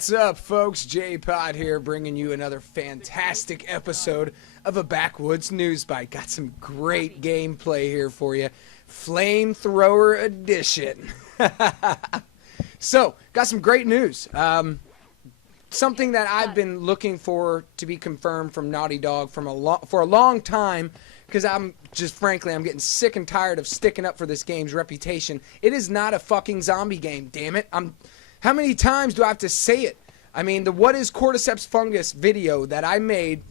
What's up, folks? J-Pod here, bringing you another fantastic episode of a Backwoods News Bite. Got some great gameplay here for you. Flamethrower Edition. So, got some great news. Something that I've been looking for to be confirmed from Naughty Dog for a long time, because I'm getting sick and tired of sticking up for this game's reputation. It is not a fucking zombie game, damn it. How many times do I have to say it? I mean, the What is Cordyceps Fungus video that I made,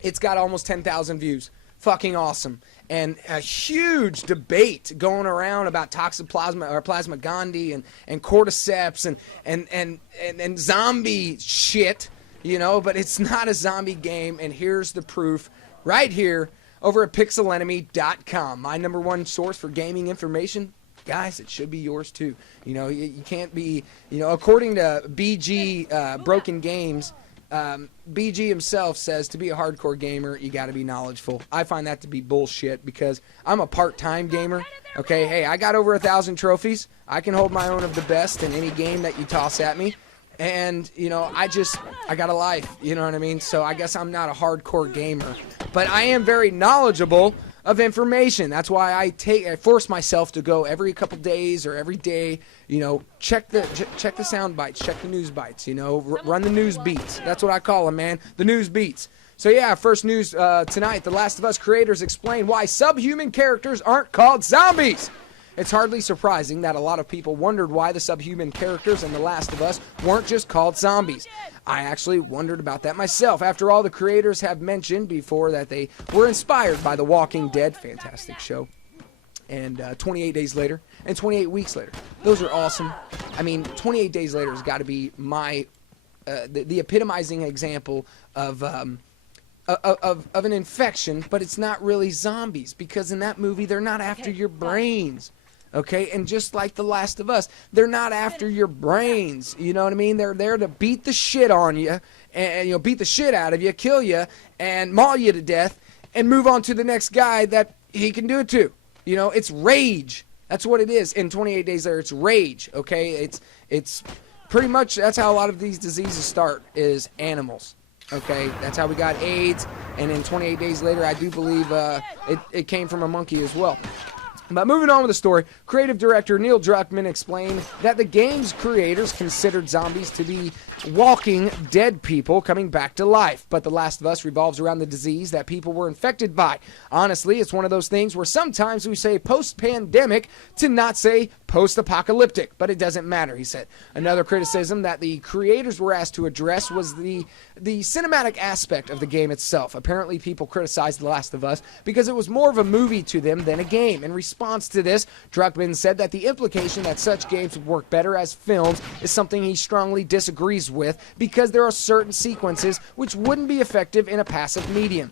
it's got almost 10,000 views. Fucking awesome. And a huge debate going around about toxoplasma or plasma gondii and cordyceps and zombie shit, you know, but it's not a zombie game, and here's the proof right here over at pixelenemy.com, my #1 source for gaming information. Guys, it should be yours too. You know, you can't be, you know, according to BG Broken Games, BG himself says to be a hardcore gamer, you got to be knowledgeable. I find that to be bullshit because I'm a part-time gamer. Okay, hey, I got over 1,000 trophies. I can hold my own of the best in any game that you toss at me. And, you know, I got a life, you know what I mean? So I guess I'm not a hardcore gamer. But I am very knowledgeable of information. That's why I force myself to go every couple days or every day, you know, check the sound bites, check the news bites, you know, run the news beats. That's what I call them, man, the news beats. So yeah, first news tonight, The Last of Us creators explain why subhuman characters aren't called zombies. It's hardly surprising that a lot of people wondered why the subhuman characters in The Last of Us weren't just called zombies. I actually wondered about that myself. After all, the creators have mentioned before that they were inspired by The Walking Dead, fantastic show, and 28 Days Later, and 28 Weeks Later. Those are awesome. I mean, 28 Days Later has got to be my, the epitomizing example of an infection, but it's not really zombies, because in that movie, they're not after your brains. Okay, and just like The Last of Us, they're not after your brains, you know what I mean? They're there to beat the shit on you, and you know, beat the shit out of you, kill you, and maul you to death, and move on to the next guy that he can do it to. You know, it's rage. That's what it is. In 28 Days Later, it's rage, okay? It's pretty much, that's how a lot of these diseases start, is animals. Okay, that's how we got AIDS, and in 28 Days Later, I do believe it came from a monkey as well. But moving on with the story, creative director Neil Druckmann explained that the game's creators considered zombies to be walking dead people coming back to life. But The Last of Us revolves around the disease that people were infected by. Honestly, it's one of those things where sometimes we say post-pandemic to not say post-apocalyptic, but it doesn't matter, he said. Another criticism that the creators were asked to address was the cinematic aspect of the game itself. Apparently, people criticized The Last of Us because it was more of a movie to them than a game. In response to this, Druckmann said that the implication that such games would work better as films is something he strongly disagrees with, because there are certain sequences which wouldn't be effective in a passive medium.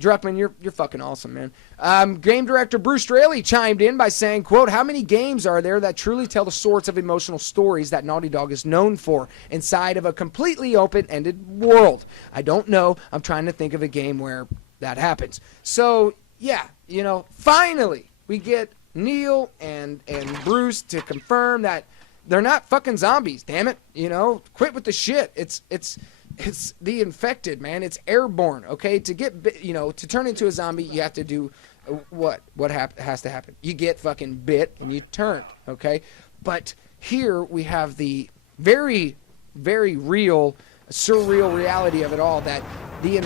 Druckmann, you're fucking awesome, man. Game director Bruce Straley chimed in by saying, quote, "How many games are there that truly tell the sorts of emotional stories that Naughty Dog is known for inside of a completely open-ended world? I don't know. I'm trying to think of a game where that happens." So, yeah, you know, finally, we get Neil and Bruce to confirm that they're not fucking zombies, damn it. You know, quit with the shit. It's the infected, man. It's airborne, okay? To get, you know, to turn into a zombie, you have to do what has to happen? You get fucking bit and you turn, okay? But here we have the very, very real, surreal reality of it all, that the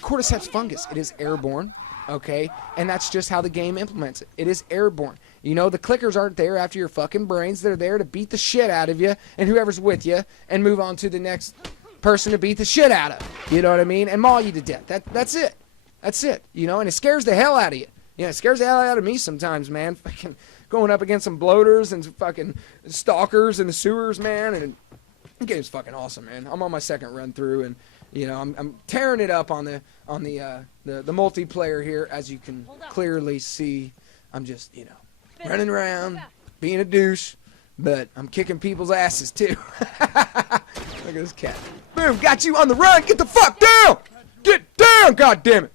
cordyceps fungus, it is airborne. Okay, and that's just how the game implements it. It is airborne. You know, the clickers aren't there after your fucking brains. They're there to beat the shit out of you and whoever's with you, and move on to the next person to beat the shit out of. You know what I mean? And maul you to death. That's it. That's it. You know, and it scares the hell out of you. Yeah, it scares the hell out of me sometimes, man. Fucking going up against some bloaters and fucking stalkers in the sewers, man. And the game's fucking awesome, man. I'm on my second run through, and you know, I'm tearing it up on the multiplayer here, as you can clearly see. I'm just, you know, running around, being a douche, but I'm kicking people's asses too. Look at this cat. Boom, got you on the run. Get the fuck down. Get down, God damn it.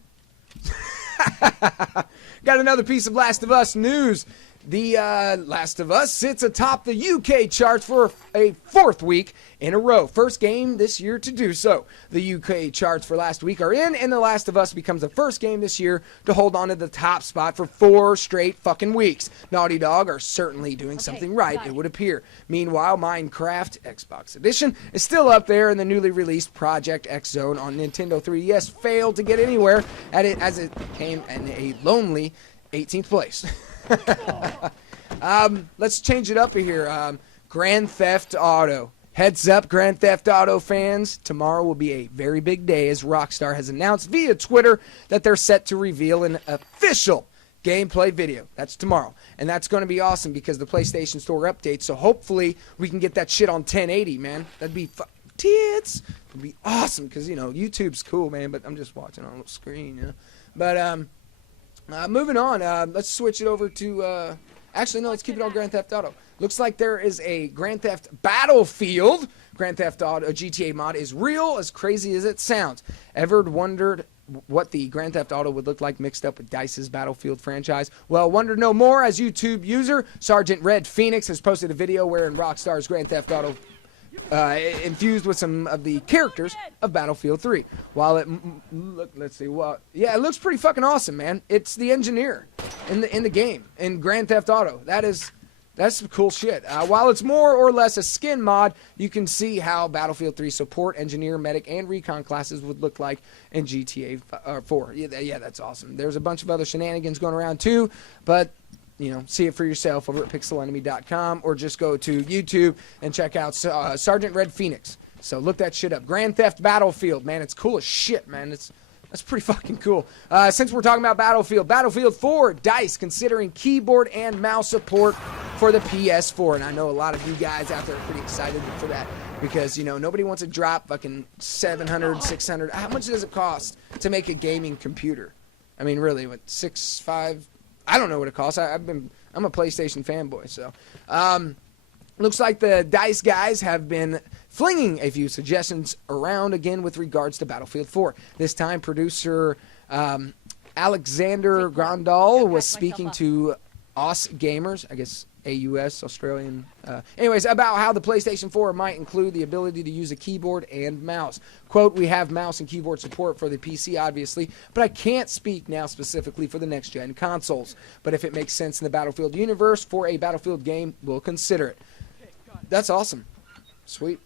Got another piece of Last of Us news. The Last of Us sits atop the UK charts for a 4th week in a row. First game this year to do so. The UK charts for last week are in, and The Last of Us becomes the first game this year to hold on to the top spot for 4 straight fucking weeks. Naughty Dog are certainly doing something right, it would appear. Meanwhile, Minecraft Xbox Edition is still up there, and the newly released Project X Zone on Nintendo 3DS failed to get anywhere as it came in a lonely 18th place. Let's change it up here. Grand Theft Auto. Heads up, Grand Theft Auto fans. Tomorrow will be a very big day as Rockstar has announced via Twitter that they're set to reveal an official gameplay video. That's tomorrow. And that's going to be awesome because the PlayStation Store updates. So hopefully we can get that shit on 1080, man. That'd be tits. It'd be awesome because, you know, YouTube's cool, man, but I'm just watching on a little screen, you know. But, moving on, let's switch it over to, actually, no, let's keep it on Grand Theft Auto. Looks like there is a Grand Theft Battlefield. Grand Theft Auto GTA mod is real, as crazy as it sounds. Ever wondered what the Grand Theft Auto would look like mixed up with DICE's Battlefield franchise? Well, wonder no more as YouTube user Sergeant Red Phoenix has posted a video wherein Rockstar's Grand Theft Auto infused with some of the characters of Battlefield 3. While it let's see, well, yeah, it looks pretty fucking awesome, man. It's the engineer in the game in Grand Theft Auto. That's some cool shit. While it's more or less a skin mod, you can see how Battlefield 3 support, engineer, medic, and recon classes would look like in GTA 4. Yeah, that's awesome. There's a bunch of other shenanigans going around too, but you know, see it for yourself over at pixelenemy.com or just go to YouTube and check out Sergeant Red Phoenix. So look that shit up. Grand Theft Battlefield, man, it's cool as shit, man. That's pretty fucking cool. Since we're talking about Battlefield 4, DICE considering keyboard and mouse support for the PS4. And I know a lot of you guys out there are pretty excited for that because, you know, nobody wants to drop fucking $700, $600. How much does it cost to make a gaming computer? I mean, really, what, $6, $5? I don't know what it costs. I'm a PlayStation fanboy, so. Looks like the DICE guys have been flinging a few suggestions around again with regards to Battlefield 4. This time, producer Alexander Grandal was speaking to Aus Gamers, I guess AUS, Australian. Anyways, about how the PlayStation 4 might include the ability to use a keyboard and mouse. Quote, we have mouse and keyboard support for the PC, obviously, but I can't speak now specifically for the next-gen consoles. But if it makes sense in the Battlefield universe for a Battlefield game, we'll consider it. That's awesome. Sweet.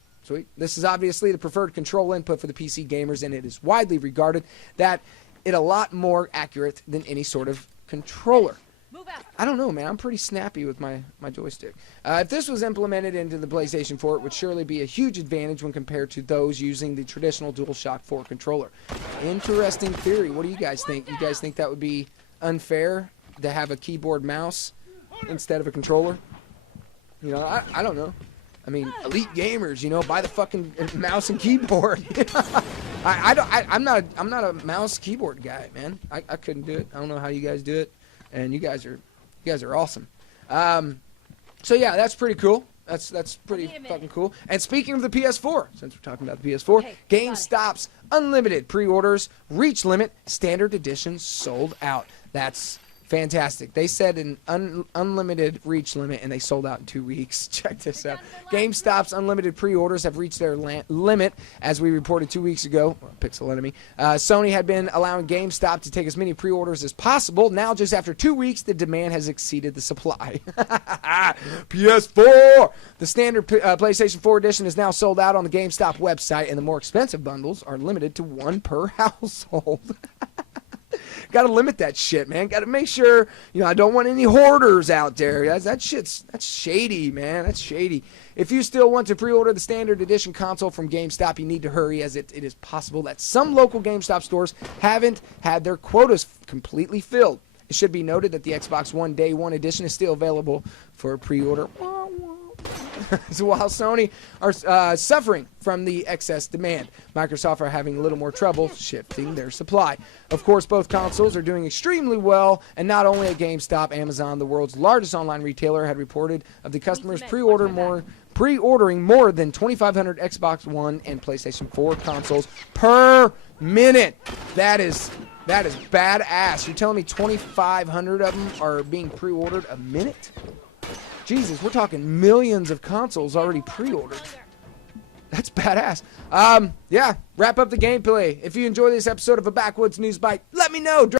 This is obviously the preferred control input for the PC gamers, and it is widely regarded that it's a lot more accurate than any sort of controller. I don't know, man. I'm pretty snappy with my joystick. If this was implemented into the PlayStation 4, it would surely be a huge advantage when compared to those using the traditional DualShock 4 controller. Interesting theory. What do you guys think? You guys think that would be unfair to have a keyboard mouse instead of a controller? You know, I don't know. I mean, elite gamers, you know, buy the fucking mouse and keyboard. I'm not a mouse keyboard guy, man. I couldn't do it. I don't know how you guys do it, and you guys are awesome. So yeah, that's pretty cool. That's pretty fucking cool. And speaking of the PS4, since we're talking about the PS4, GameStop's unlimited pre-orders reach limit standard edition sold out. That's fantastic. They said an unlimited reach limit, and they sold out in 2 weeks. Check this out. GameStop's unlimited pre-orders have reached their limit, as we reported 2 weeks ago. Pixel Enemy. Sony had been allowing GameStop to take as many pre-orders as possible. Now, just after 2 weeks, the demand has exceeded the supply. PS4! The standard PlayStation 4 edition is now sold out on the GameStop website, and the more expensive bundles are limited to 1 per household. Got to limit that shit, man. Got to make sure, you know, I don't want any hoarders out there. That's shady, man. That's shady. If you still want to pre-order the standard edition console from GameStop, you need to hurry, as it is possible that some local GameStop stores haven't had their quotas completely filled. It should be noted that the Xbox One Day 1 edition is still available for pre-order. So while Sony are suffering from the excess demand, Microsoft are having a little more trouble shifting their supply. Of course, both consoles are doing extremely well, and not only at GameStop, Amazon, the world's largest online retailer, had reported of the customers pre-ordering more than 2,500 Xbox One and PlayStation 4 consoles per minute. That's That is badass. You're telling me 2,500 of them are being pre-ordered a minute? Jesus, we're talking millions of consoles already pre-ordered. That's badass. Yeah, wrap up the gameplay. If you enjoy this episode of A Backwoods News Bite, let me know.